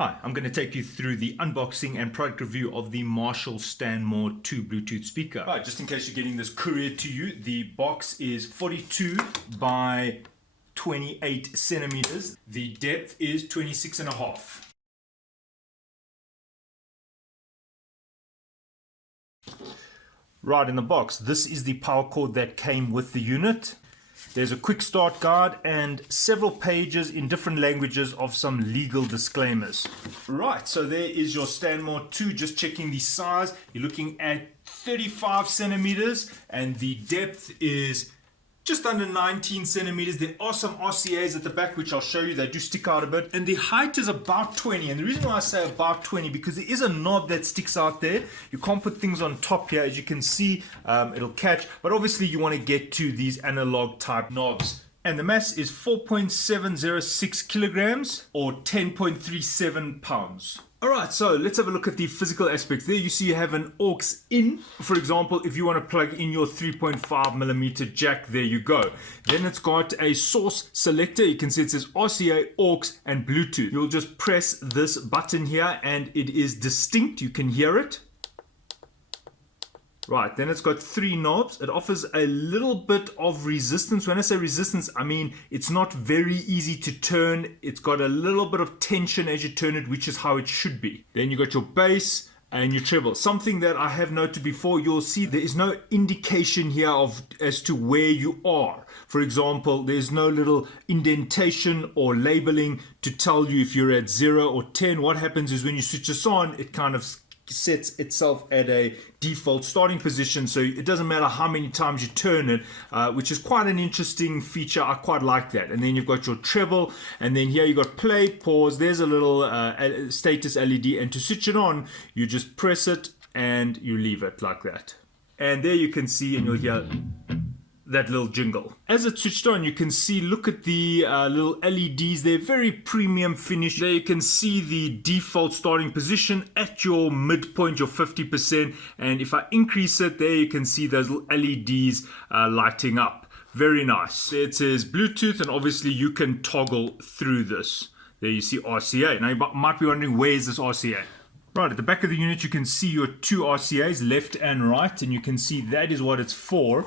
Hi, I'm going to take you through the unboxing and product review of the Marshall Stanmore 2 Bluetooth speaker. Right, just in case you're getting this couriered to you, the box is 42 by 28 centimeters. The depth is 26.5. Right in the box, this is the power cord that came with the unit. There's a quick start guide and several pages in different languages of some legal disclaimers. Right, so there is your Stanmore 2, just checking the size. You're looking at 35 centimeters and the depth is just under 19 centimeters. There are some RCAs at the back, which I'll show you. They do stick out a bit. And the height is about 20. And the reason why I say about 20, because there is a knob that sticks out there. You can't put things on top here. As you can see, it'll catch. But obviously, you want to get to these analog type knobs. And the mass is 4.706 kilograms or 10.37 pounds. Alright, so let's have a look at the physical aspects. There you see you have an aux in. For example, if you want to plug in your 3.5mm jack, there you go. Then it's got a source selector. You can see it says RCA, aux, and Bluetooth. You'll just press this button here and it is distinct. You can hear it. Right, then it's got three knobs. It offers a little bit of resistance. When I say resistance, I mean it's not very easy to turn. It's got a little bit of tension as you turn it, which is how it should be. Then you got your bass and your treble. Something that I have noted before, you'll see there is no indication here of as to where you are. For example, there's no little indentation or labeling to tell you if you're at 0 or 10. What happens is when you switch this on, it kind of sets itself at a default starting position, so it doesn't matter how many times you turn it, which is quite an interesting feature. I quite like that. And then you've got your treble, and then here you got play, pause. There's a little status LED, and to switch it on, you just press it and you leave it like that. And there you can see, and you'll hear that little jingle. As it's switched on, you can see, look at the little LEDs. They're very premium finish. There you can see the default starting position at your midpoint, your 50%. And if I increase it, there you can see those little LEDs lighting up. Very nice. It says Bluetooth, and obviously you can toggle through this. There you see RCA. Now you might be wondering, where is this RCA? Right, at the back of the unit, you can see your two RCAs, left and right, and you can see that is what it's for.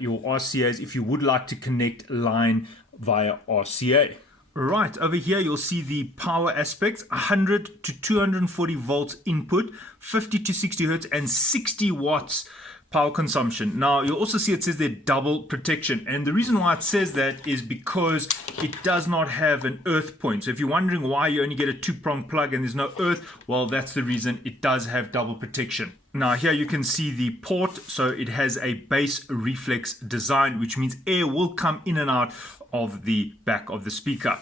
Your RCAs if you would like to connect line via RCA. Right, over here you'll see the power aspects: 100 to 240 volts input, 50 to 60 hertz, and 60 watts power consumption. Now you'll also see it says there double protection, and the reason why it says that is because it does not have an earth point. So if you're wondering why you only get a 2-prong plug and there's no earth, well, that's the reason. It does have double protection. Now here you can see the port, so it has a bass reflex design, which means air will come in and out of the back of the speaker.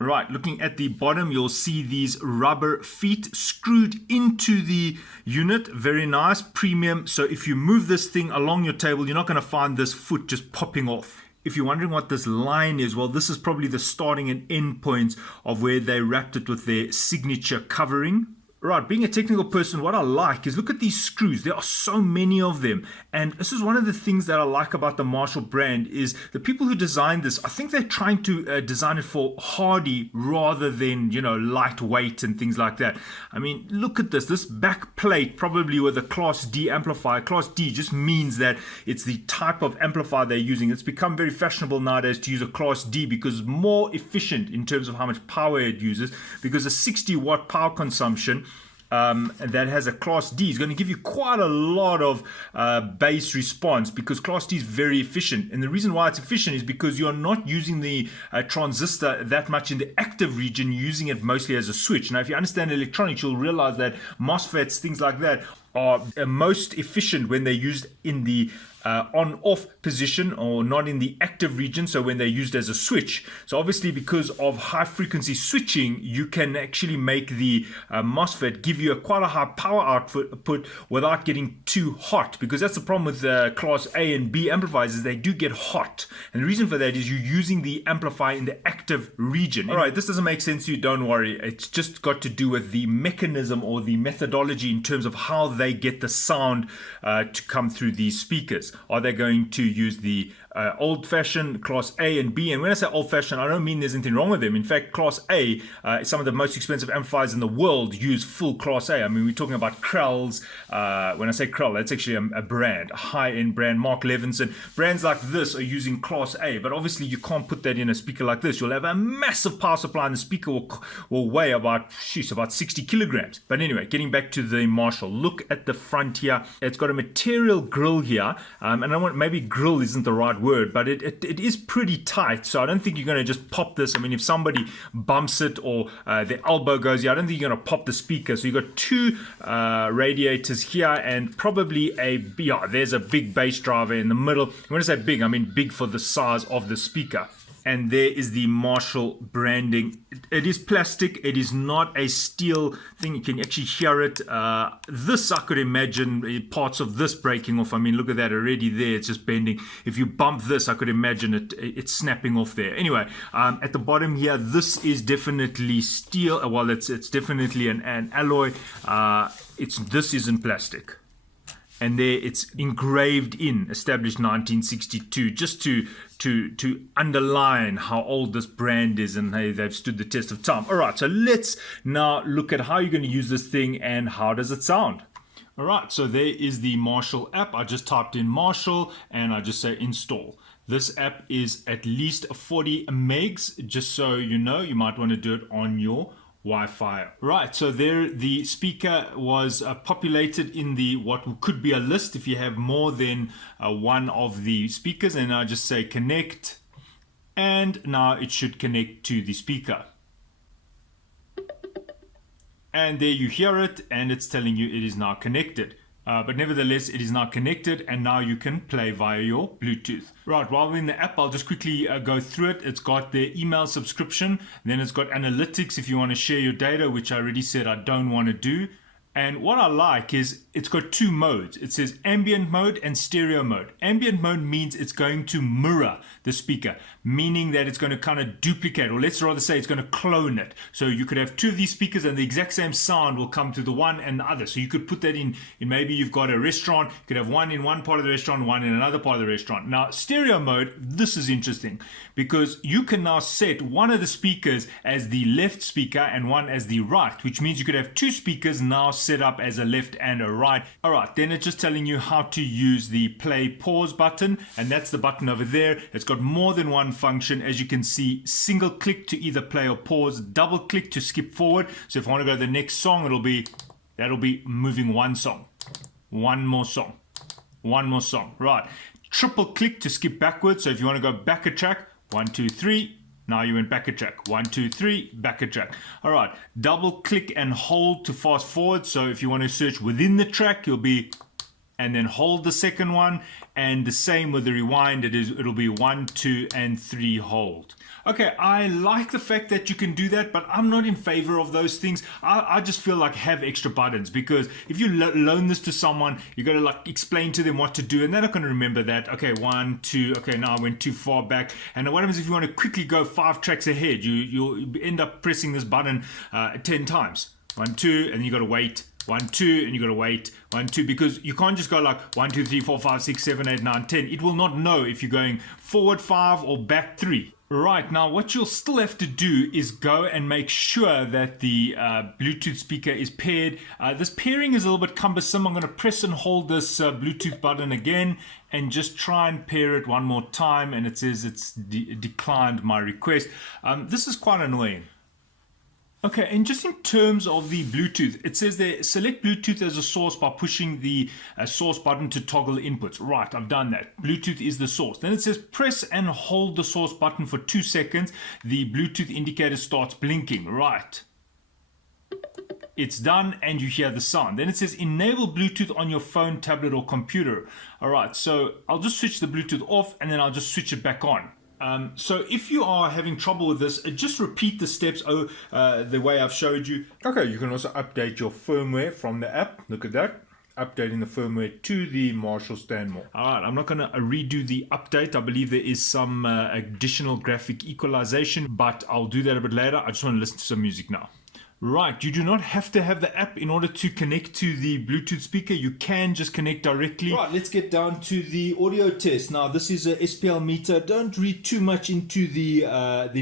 Right, looking at the bottom, you'll see these rubber feet screwed into the unit. Very nice, premium. So if you move this thing along your table, you're not going to find this foot just popping off. If you're wondering what this line is, well, this is probably the starting and end points of where they wrapped it with their signature covering. Right, being a technical person, what I like is look at these screws. There are so many of them, and this is one of the things that I like about the Marshall brand is the people who designed this. I think they're trying to design it for hardy rather than, you know, lightweight and things like that. I mean, look at this back plate, probably with a Class D amplifier. Class D just means that it's the type of amplifier they're using. It's become very fashionable nowadays to use a Class D because it's more efficient in terms of how much power it uses, because a 60-watt power consumption that has a Class D is going to give you quite a lot of bass response, because Class D is very efficient. And the reason why it's efficient is because you're not using the transistor that much in the active region, you're using it mostly as a switch. Now, if you understand electronics, you'll realize that MOSFETs, things like that, are most efficient when they're used in the on-off position or not in the active region, so when they're used as a switch. So obviously, because of high frequency switching, you can actually make the MOSFET give you quite a high power output without getting too hot, because that's the problem with Class A and B amplifiers, is they do get hot. And the reason for that is you're using the amplifier in the active region. All right, this doesn't make sense to you, don't worry. It's just got to do with the mechanism or the methodology in terms of how they get the sound to come through these speakers. Are they going to use the old-fashioned, Class A and B. And when I say old-fashioned, I don't mean there's anything wrong with them. In fact, Class A, some of the most expensive amplifiers in the world use full Class A. I mean, we're talking about Krell's. When I say Krell, that's actually a brand, a high-end brand. Mark Levinson. Brands like this are using Class A, but obviously you can't put that in a speaker like this. You'll have a massive power supply, and the speaker will weigh about 60 kilograms. But anyway, getting back to the Marshall, look at the front here. It's got a material grill here, and I want, maybe grill isn't the right word, but it is pretty tight, so I don't think you're going to just pop this. I mean, if somebody bumps it or their elbow goes here, I don't think you're going to pop the speaker. So you've got two radiators here, and probably there's a big bass driver in the middle. When I say big, I mean big for the size of the speaker. And there is the Marshall branding. It is plastic. It is not a steel thing. You can actually hear it. This, I could imagine parts of this breaking off. I mean, look at that already there. It's just bending. If you bump this, I could imagine it's snapping off there. Anyway, at the bottom here, this is definitely steel. Well, it's definitely an alloy. This isn't plastic. And there it's engraved in, established 1962, just to underline how old this brand is and hey, they've stood the test of time. All right, so let's now look at how you're going to use this thing and how does it sound. All right, so there is the Marshall app. I just typed in Marshall and I just say install. This app is at least 40 megs, just so you know. You might want to do it on your Wi-Fi. Right, so there the speaker was populated in the what could be a list if you have more than one of the speakers, and I just say connect, and now it should connect to the speaker. And there you hear it, and it's telling you it is now connected. But nevertheless, it is now connected, and now you can play via your Bluetooth. Right, while we're in the app, I'll just quickly go through it. It's got the email subscription, then it's got analytics if you want to share your data, which I already said I don't want to do. And what I like is it's got two modes. It says ambient mode and stereo mode. Ambient mode means it's going to mirror the speaker, meaning that it's going to kind of duplicate, or let's rather say it's going to clone it. So you could have two of these speakers and the exact same sound will come to the one and the other. So you could put that in maybe you've got a restaurant, you could have one in one part of the restaurant, one in another part of the restaurant. Now, stereo mode, this is interesting because you can now set one of the speakers as the left speaker and one as the right, which means you could have two speakers now set up as a left and a right. All right, then it's just telling you how to use the play pause button, and that's the button over there. It's got more than one function. As you can see, single click to either play or pause, double click to skip forward. So if I want to go to the next song, that'll be moving one song, one more song, one more song. Right, triple click to skip backwards. So if you want to go back a track, 1, 2, 3. Now you went back a track. 1, 2, 3, back a track. All right. Double click and hold to fast forward. So if you want to search within the track, and then hold the second one. And the same with the rewind. It'll be 1, 2, and 3 hold. Okay, I like the fact that you can do that, but I'm not in favor of those things. I just feel like have extra buttons, because if you loan this to someone, you got to like explain to them what to do, and they're not going to remember that. Okay, 1, 2, okay, now I went too far back. And what happens if you want to quickly go 5 tracks ahead? You'll end up pressing this button 10 times. 1, 2, and you got to wait. 1, 2, and you got to wait. 1, 2, because you can't just go like 1, 2, 3, 4, 5, 6, 7, 8, 9, 10. It will not know if you're going forward 5 or back 3. Right, now what you'll still have to do is go and make sure that the Bluetooth speaker is paired. This pairing is a little bit cumbersome. I'm going to press and hold this Bluetooth button again and just try and pair it one more time, and it says it's declined my request. This is quite annoying. Okay, and just in terms of the Bluetooth, it says there, select Bluetooth as a source by pushing the source button to toggle inputs. Right, I've done that. Bluetooth is the source. Then it says press and hold the source button for 2 seconds. The Bluetooth indicator starts blinking. Right. It's done, and you hear the sound. Then it says enable Bluetooth on your phone, tablet, or computer. All right, so I'll just switch the Bluetooth off, and then I'll just switch it back on. So if you are having trouble with this, just repeat the steps the way I've showed you. Okay, you can also update your firmware from the app. Look at that. Updating the firmware to the Marshall Stanmore. Alright, I'm not going to redo the update. I believe there is some additional graphic equalization, but I'll do that a bit later. I just want to listen to some music now. Right, you do not have to have the app in order to connect to the Bluetooth speaker. You can just connect directly. Right, let's get down to the audio test. Now, this is a SPL meter. Don't read too much into the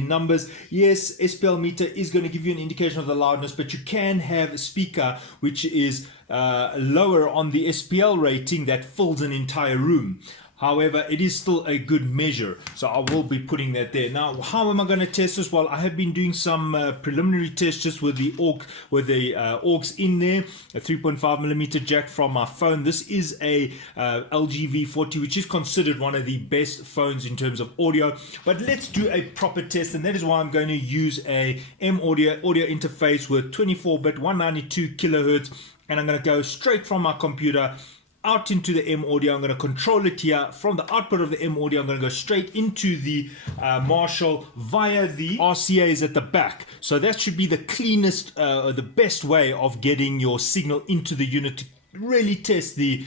numbers. Yes, SPL meter is going to give you an indication of the loudness, but you can have a speaker which is lower on the SPL rating that fills an entire room. However, it is still a good measure, so I will be putting that there. Now, how am I going to test this? Well, I have been doing some preliminary tests just with the AUX in there, a 3.5mm jack from my phone. This is a LG V40, which is considered one of the best phones in terms of audio. But let's do a proper test, and that is why I'm going to use a M audio interface with 24-bit 192 kilohertz, and I'm going to go straight from my computer out into the M audio. I'm going to control it here from the output of the M audio. I'm going to go straight into the Marshall via the RCAs at the back. So that should be the cleanest, the best way of getting your signal into the unit to really test the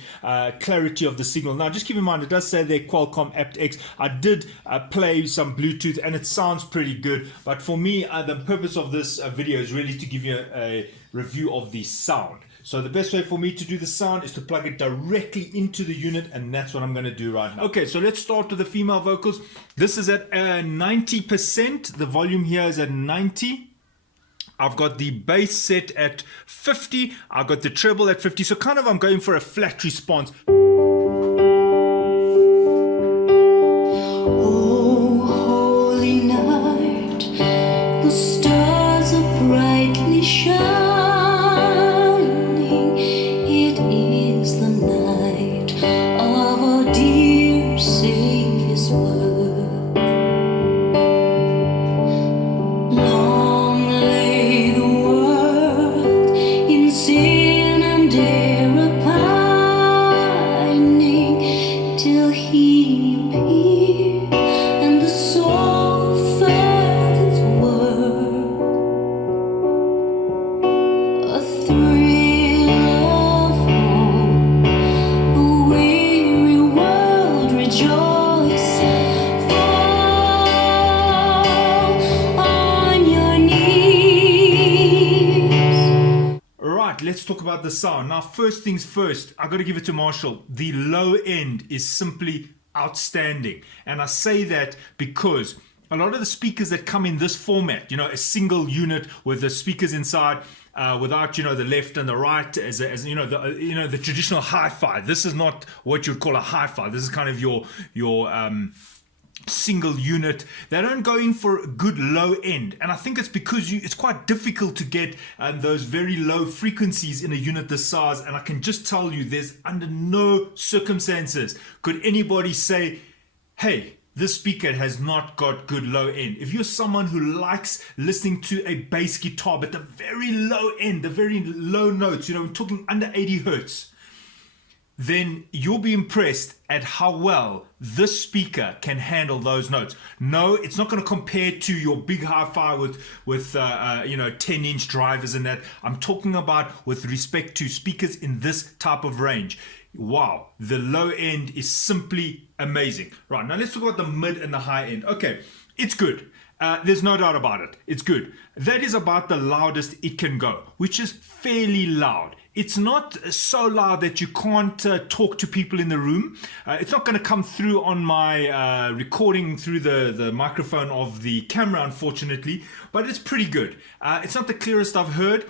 clarity of the signal. Now, just keep in mind, it does say there Qualcomm aptX. I did play some Bluetooth and it sounds pretty good. But for me, the purpose of this video is really to give you a review of the sound. So the best way for me to do the sound is to plug it directly into the unit, and that's what I'm going to do right now. Okay, so let's start with the female vocals. This is at 90%. The volume here is at 90. I've got the bass set at 50. I've got the treble at 50. So kind of I'm going for a flat response. Oh, holy night, the stars are brightly shining. Let's talk about the sound. Now, first things first, I got to give it to Marshall. The low end is simply outstanding. And I say that because a lot of the speakers that come in this format, you know, a single unit with the speakers inside, without, you know, the left and the right as the traditional hi-fi. This is not what you'd call a hi-fi. This is kind of your single unit. They don't go in for a good low end, and I think it's because it's quite difficult to get those very low frequencies in a unit this size. And I can just tell you, there's under no circumstances could anybody say, hey, this speaker has not got good low end. If you're someone who likes listening to a bass guitar but the very low end, the very low notes, you know, we're talking under 80 hertz, then you'll be impressed at how well this speaker can handle those notes. No, it's not going to compare to your big hi-fi with 10-inch drivers and that. I'm talking about with respect to speakers in this type of range. Wow, the low end is simply amazing. Right, now let's talk about the mid and the high end. Okay, it's good. There's no doubt about it. It's good. That is about the loudest it can go, which is fairly loud. It's not so loud that you can't talk to people in the room. It's not going to come through on my recording through the microphone of the camera, unfortunately, but it's pretty good. It's not the clearest I've heard.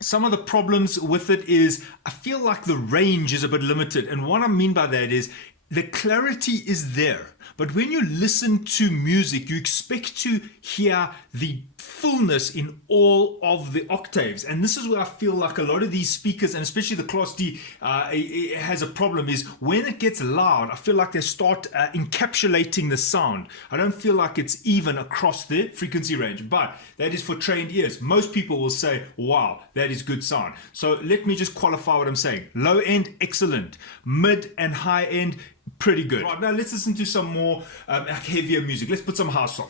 Some of the problems with it is I feel like the range is a bit limited. And what I mean by that is the clarity is there. But when you listen to music, you expect to hear the fullness in all of the octaves. And this is where I feel like a lot of these speakers, and especially the Class D, it has a problem, is when it gets loud, I feel like they start encapsulating the sound. I don't feel like it's even across the frequency range, but that is for trained ears. Most people will say, wow, that is good sound. So let me just qualify what I'm saying. Low end, excellent. Mid and high end, pretty good. Right, now let's listen to some more heavier music. Let's put some house on.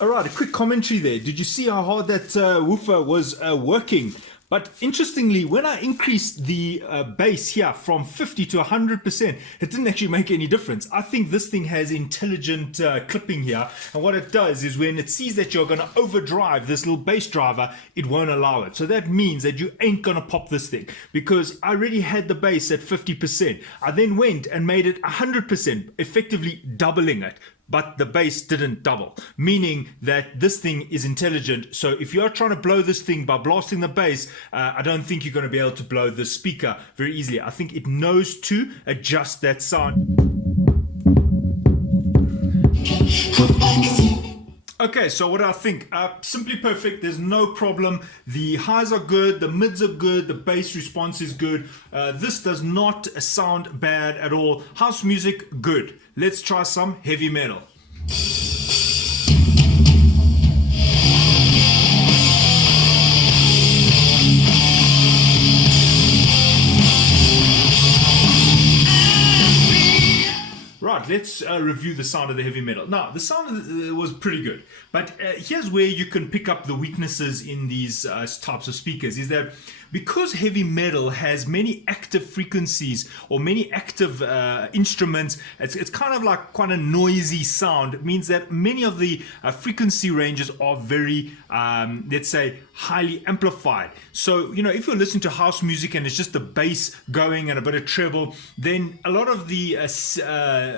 All right, a quick commentary there. Did you see how hard that woofer was working? But interestingly, when I increased the bass here from 50 to 100%, it didn't actually make any difference. I think this thing has intelligent clipping here. And what it does is when it sees that you're going to overdrive this little bass driver, it won't allow it. So that means that you ain't going to pop this thing, because I already had the bass at 50%. I then went and made it 100%, effectively doubling it. But the bass didn't double, meaning that this thing is intelligent. So if you're trying to blow this thing by blasting the bass, I don't think you're going to be able to blow the speaker very easily. I think it knows to adjust that sound. Okay, so what do I think? Simply perfect. There's no problem. The highs are good, the mids are good, the bass response is good. This does not sound bad at all. House music, good. Let's try some heavy metal. Right, let's review the sound of the heavy metal. Now, the sound was pretty good, but here's where you can pick up the weaknesses in these types of speakers, is that because heavy metal has many active frequencies or many active instruments, it's kind of like quite a noisy sound. It means that many of the frequency ranges are very, let's say, highly amplified. So, you know, if you're listening to house music and it's just the bass going and a bit of treble, then a lot of the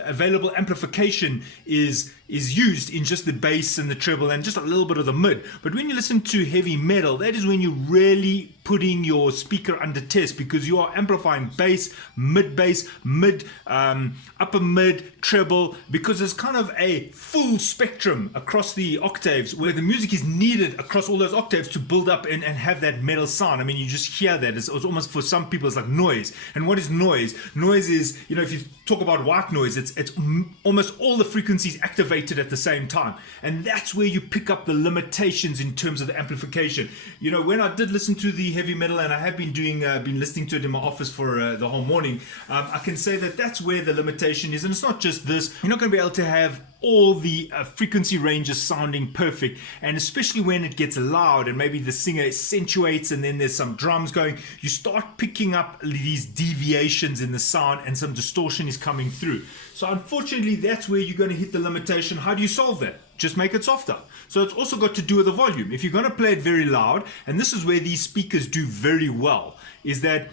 available amplification is used in just the bass and the treble and just a little bit of the mid. But when you listen to heavy metal, that is when you're really putting your speaker under test, because you are amplifying bass, mid, upper mid, treble, because there's kind of a full spectrum across the octaves where the music is needed across all those octaves to build up and have that metal sound. I mean, you just hear that. It's almost, for some people, it's like noise. And what is noise? Noise is, you know, if you talk about white noise, it's almost all the frequencies activated at the same time. And that's where you pick up the limitations in terms of the amplification. You know, when I did listen to the heavy metal, and I have been been listening to it in my office for the whole morning, I can say that that's where the limitation is. And it's not just this. You're not going to be able to have all the frequency ranges sounding perfect, and especially when it gets loud and maybe the singer accentuates and then there's some drums going, you start picking up these deviations in the sound and some distortion is coming through. So unfortunately, that's where you're going to hit the limitation. How do you solve that? Just make it softer. So it's also got to do with the volume. If you're going to play it very loud, and this is where these speakers do very well, is that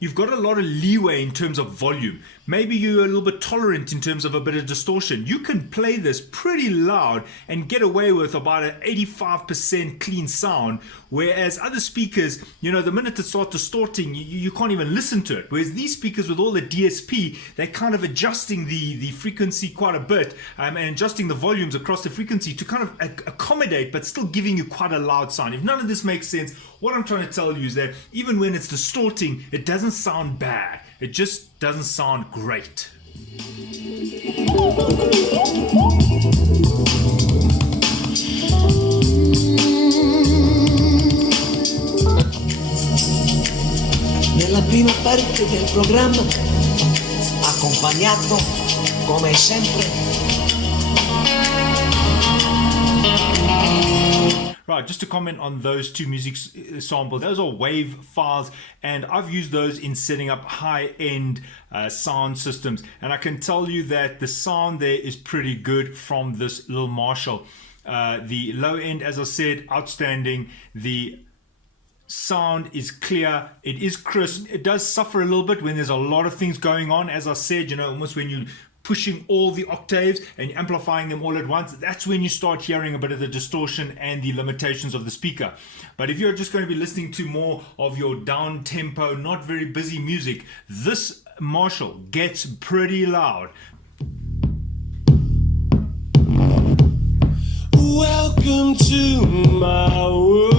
you've got a lot of leeway in terms of volume. Maybe you're a little bit tolerant in terms of a bit of distortion. You can play this pretty loud and get away with about an 85% clean sound, whereas other speakers, you know, the minute it starts distorting, you can't even listen to it. Whereas these speakers with all the DSP, they're kind of adjusting the frequency quite a bit and adjusting the volumes across the frequency to kind of accommodate, but still giving you quite a loud sound. If none of this makes sense, what I'm trying to tell you is that even when it's distorting, it doesn't sound bad. It just doesn't sound great. Nella prima parte del programma, accompagnato come sempre. Right, just to comment on those two music samples, those are wave files, and I've used those in setting up high-end sound systems, and I can tell you that the sound there is pretty good from this little Marshall. The low end, as I said, outstanding. The sound is clear, it is crisp. It does suffer a little bit when there's a lot of things going on, as I said, you know, almost when you pushing all the octaves and amplifying them all at once, that's when you start hearing a bit of the distortion and the limitations of the speaker. But if you're just going to be listening to more of your down tempo, not very busy music, this Marshall gets pretty loud. Welcome to my world.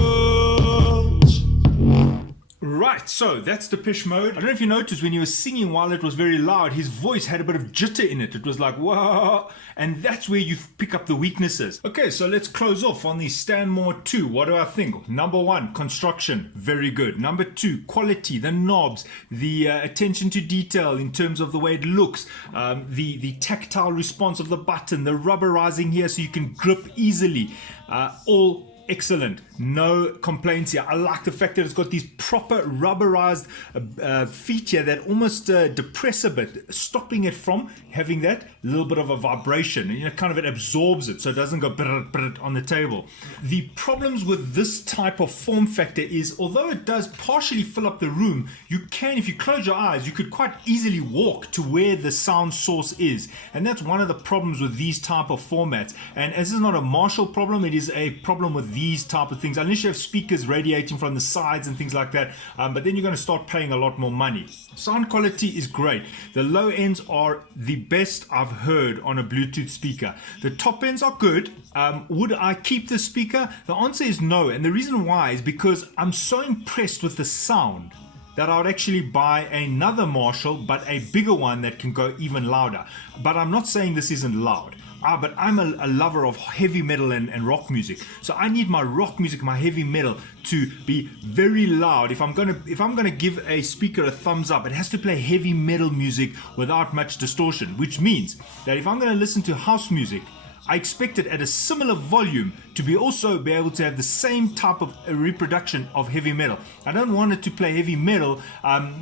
Right, so that's Depeche Mode. I don't know if you noticed when he was singing while it was very loud, his voice had a bit of jitter in it. It was like, whoa, and that's where you pick up the weaknesses. Okay, so let's close off on the Stanmore 2. What do I think? Number one, construction, very good. Number two, quality, the knobs, the attention to detail in terms of the way it looks, the tactile response of the button, the rubberizing here so you can grip easily, all excellent. no complaints here. I like the fact that it's got these proper rubberized feet here that almost depress a bit, stopping it from having that little bit of a vibration. And, kind of it absorbs it so it doesn't go brr, brr on the table. The problems with this type of form factor is, although it does partially fill up the room, you can, if you close your eyes, you could quite easily walk to where the sound source is. And that's one of the problems with these type of formats. And as this is not a Marshall problem, it is a problem with these type of things, unless you have speakers radiating from the sides and things like that, but then you're going to start paying a lot more money. Sound quality is great. The low ends are the best I've heard on a Bluetooth speaker. The top ends are good. Would I keep the speaker? The answer is no, and the reason why is because I'm so impressed with the sound that I would actually buy another Marshall, but a bigger one that can go even louder. But I'm not saying this isn't loud. But I'm a lover of heavy metal and rock music, so I need my rock music, my heavy metal, to be very loud. If I'm gonna give a speaker a thumbs up, it has to play heavy metal music without much distortion, which means that if I'm gonna listen to house music, I expect it at a similar volume to be able to have the same type of reproduction of heavy metal. I don't want it to play heavy metal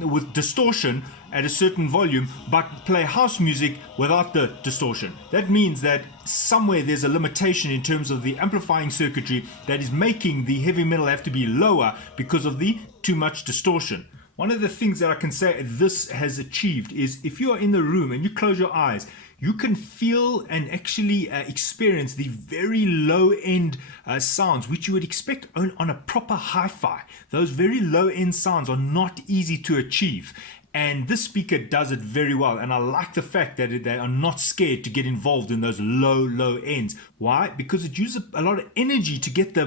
with distortion at a certain volume, but play house music without the distortion. That means that somewhere there's a limitation in terms of the amplifying circuitry that is making the heavy metal have to be lower because of the too much distortion. One of the things that I can say this has achieved is, if you are in the room and you close your eyes, you can feel and actually experience the very low end sounds which you would expect on a proper hi-fi. Those very low end sounds are not easy to achieve. And this speaker does it very well, and I like the fact that they are not scared to get involved in those low ends. Why? Because it uses a lot of energy to get the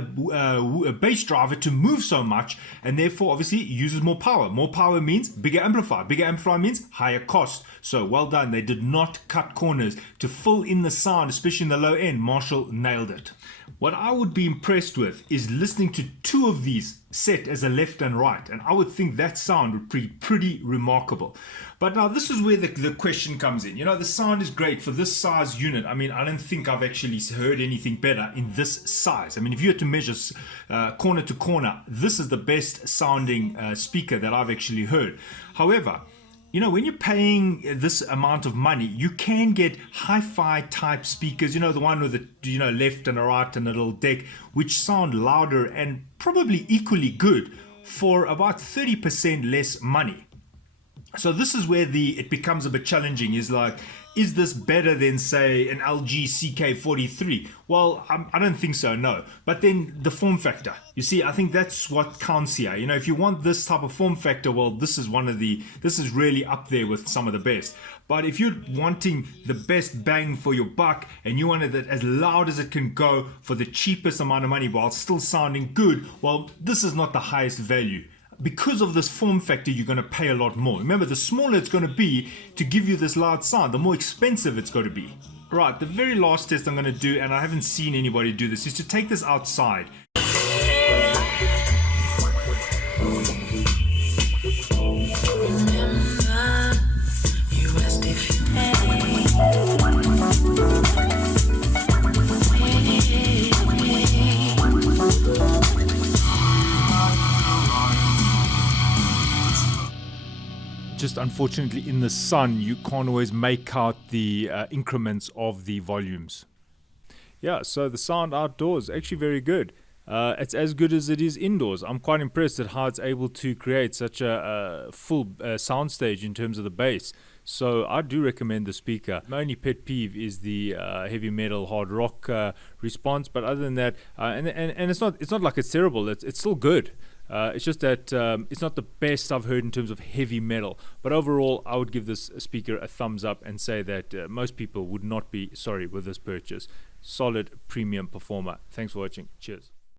bass driver to move so much, and therefore obviously it uses more power. More power means bigger amplifier. Bigger amplifier means higher cost. So well done. They did not cut corners to fill in the sound, especially in the low end. Marshall nailed it. What I would be impressed with is listening to two of these set as a left and right, and I would think that sound would be pretty remarkable. But now this is where the question comes in. The sound is great for this size unit. I mean, I don't think I've actually heard anything better in this size. I mean, if you had to measure corner to corner, this is the best sounding speaker that I've actually heard. However, when you're paying this amount of money, you can get hi-fi type speakers, the one with the left and a right and a little deck, which sound louder and probably equally good for about 30% less money. So this is where it becomes a bit challenging. Is this better than, say, an LG CK43? Well, I don't think so, no. But then the form factor. You see, I think that's what counts here. If you want this type of form factor, well, this is really up there with some of the best. But if you're wanting the best bang for your buck and you want it as loud as it can go for the cheapest amount of money while still sounding good, well, this is not the highest value. Because of this form factor, you're going to pay a lot more. Remember, the smaller it's going to be to give you this loud sound, the more expensive it's going to be. Right, the very last test I'm going to do, and I haven't seen anybody do this, is to take this outside. Just unfortunately in the sun you can't always make out the increments of the volumes. Yeah, so the sound outdoors actually very good. It's as good as it is indoors. I'm quite impressed at how it's able to create such a full soundstage in terms of the bass. So I do recommend the speaker. My only pet peeve is the heavy metal hard rock response, but other than that, and it's not like it's terrible. It's still good. It's just that it's not the best I've heard in terms of heavy metal. But overall, I would give this speaker a thumbs up and say that most people would not be sorry with this purchase. Solid premium performer. Thanks for watching. Cheers.